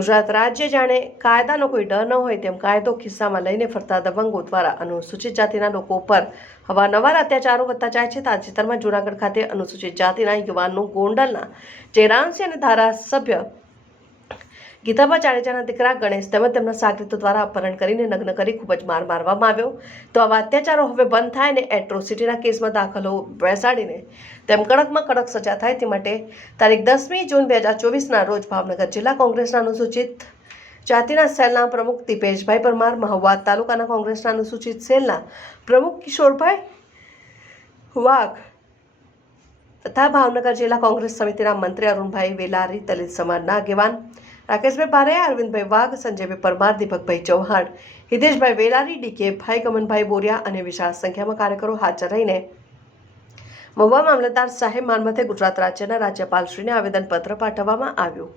ગુજરાત રાજ્ય જાણે કાયદાનો કોઈ ડર ન હોય તેમ કાયદો ખિસ્સામાં લઈને ફરતા દબંગો દ્વારા અનુસૂચિત જાતિના લોકો પર અવારનવાર અત્યાચારો વધતા જાય છે. તાજેતરમાં જૂનાગઢ ખાતે અનુસૂચિત જાતિના યુવાનનું ગોંડલના જયરામસિંહ અને ધારાસભ્ય ગીતાબા જાડેજાના દીકરા ગણેશ તેમજ તેમના સાગરીતો દ્વારા અપહરણ કરીને નગ્ન કરી ખૂબ જ માર મારવામાં આવ્યો. તો આવા અત્યાચારો હવે બંધ થાય અને એટ્રોસિટીના કેસમાં દાખલો બેસાડીને તેમ કડકમાં કડક સજા થાય તે માટે તારીખ દસમી જૂન બે હજાર ચોવીસના રોજ ભાવનગર જિલ્લા કોંગ્રેસના અનુસૂચિત જાતિના સેલના પ્રમુખ દિપેશભાઈ પરમાર, મહુવા તાલુકાના કોંગ્રેસના અનુસૂચિત સેલના પ્રમુખ કિશોરભાઈ વાઘ તથા ભાવનગર જિલ્લા કોંગ્રેસ સમિતિના મંત્રી અરુણભાઈ વેલારી, દલિત સમાજના આગેવાન રાકેશભાઈ પારેયા અરવિંદભાઈ વાઘ, સંજયભાઈ પરમાર, દીપકભાઈ ચૌહાણ, હિતેશભાઈ વેલારી ડીકે ભાઈ ગમનભાઈ બોરિયા અને વિશાળ સંખ્યામાં કાર્યકરો હાજર રહીને મહુવા મામલતદાર સાહેબ મારમથે ગુજરાત રાજ્યના રાજ્યપાલશ્રીને આવેદનપત્ર પાઠવવામાં આવ્યું.